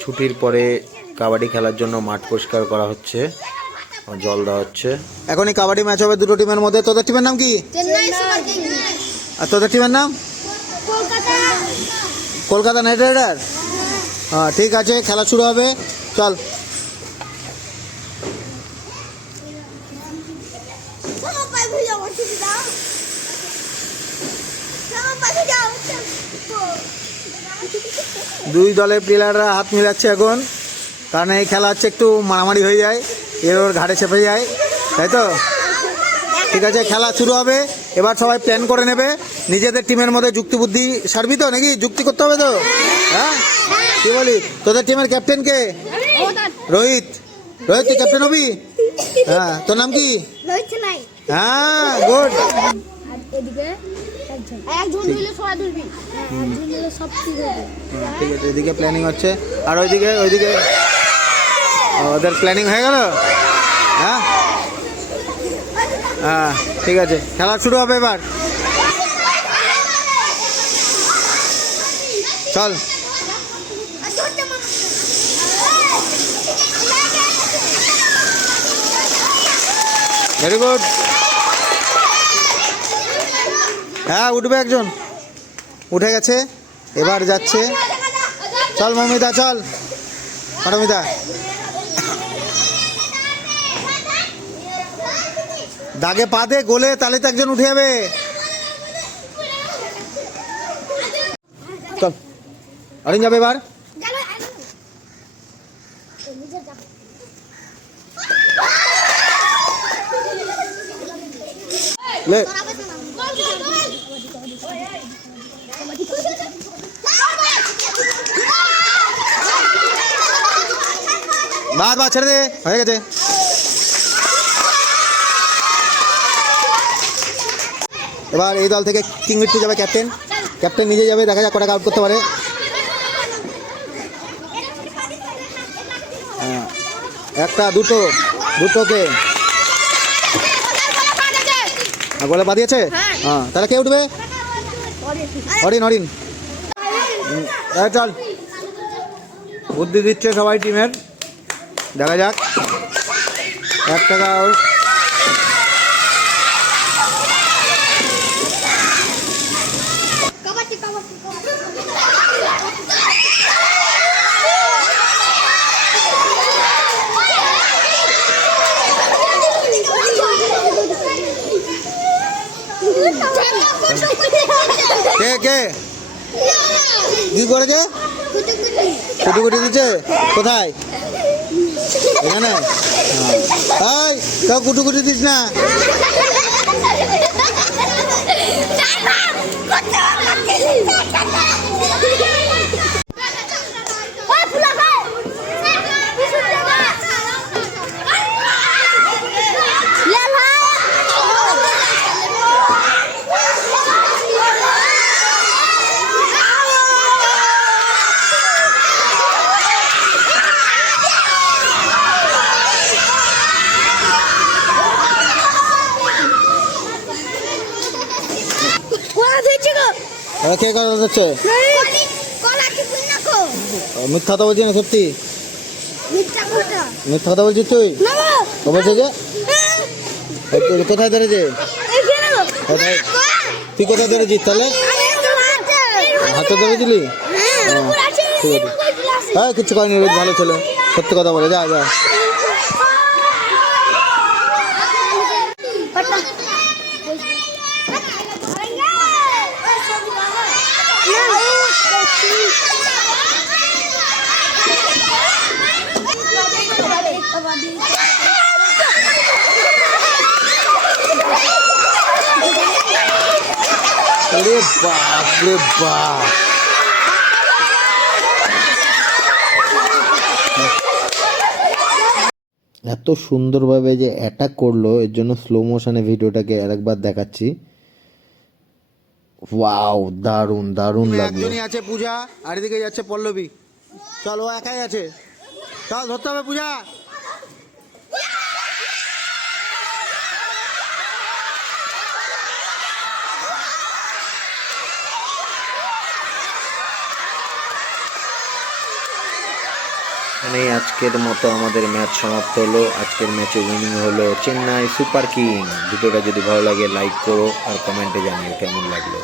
ছুটির পরে কাবাডি খেলার জন্য মাঠ পরিষ্কার করা হচ্ছে, জল দেওয়া হচ্ছে। এখনই কাবাডি ম্যাচ হবে দুটো টিমের মধ্যে। তোদের টিমের নাম কি? আর তোদের টিমের নাম? Kolkata knight rider. হ্যাঁ ঠিক আছে, খেলা শুরু হবে, চল। দুই দলের প্লেয়াররা হাত মিলাচ্ছে এখন, কারণ এই খেলা হচ্ছে একটু মারামারি হয়ে যায়, এর ওর ঘাড়ে চেপে যায়, তাই তো? ঠিক আছে, খেলা শুরু হবে। এবার সবাই প্ল্যান করে নেবে নিজেদের টিমের মধ্যে। যুক্তি বুদ্ধি সারবি তো নাকি? যুক্তি করতে হবে তো? হ্যাঁ কি বলি? তোদের টিমের ক্যাপ্টেন কে? রোহিত। রোহিত তুই ক্যাপ্টেন হবি? হ্যাঁ তোর নাম কি? হ্যাঁ গুড। ঠিক আছে, এদিকে প্ল্যানিং হচ্ছে, আর ওইদিকে ওদের প্ল্যানিং হয়ে গেল। হ্যাঁ হ্যাঁ ঠিক আছে, খেলা শুরু হবে এবার, চল। Very good. হ্যাঁ উঠবে একজন, উঠে গেছে, এবার যাচ্ছে। চল মমিতা, চল পারমিতা। দাগে পা দে গোলে, তাহলে তো একজন উঠে যাবে। চল অরিন যাবে এবার। লে বাদ ছেড়ে দে, হয়ে গেছে। এবার এই দল থেকে কিং মিট্টু যাবে ক্যাপ্টেন, ক্যাপ্টেন নিজে যাবে, দেখা যাক কটা আউট করতে পারে। হ্যাঁ একটা দুটোকে গোলে বাদিয়েছে। হ্যাঁ তাহলে কে উঠবে? অরিন। চল, বুদ্ধি দিচ্ছে সবাই টিমের, দেখা যাক। 1 টাকা আউট। কে কে কি করেছে? কুটি দিচ্ছে কোথায়? এখানে। এই কেউ কুটি দিস না। কে কথা হচ্ছে? মিথ্যা কথা বলছি না, সত্যি মিথ্যা কথা বলছিস তুই? বলছে যে কোথায় ধরেছে? তুই কোথায় ধরেছিস তাহলে? হাতে ধরেছিলি? ঠিক আছে, হ্যাঁ কিচ্ছু করেনি, ভালো ছেলে, সত্যি কথা বলে। যা যা। अरे बाप रे बाप, এত সুন্দরভাবে যে অ্যাটাক করলো, এর জন্য স্লো মোশনে ভিডিওটাকে আরেকবার দেখাচ্ছি। ওয়াও, দারুণ দারুণ লাগলো। একজনই আছে পূজা, আর এদিকে যাচ্ছে পল্লবী। চল, ও একাই আছে, চল ধরতে হবে পূজা। এখানেই আজকের মতো আমাদের ম্যাচ সমাপ্ত হলো। আজকের ম্যাচে উইনিং হলো চেন্নাই সুপার কিং। ভিডিওটা যদি ভালো লাগে লাইক করো আর কমেন্টে জানিও কেমন লাগলো।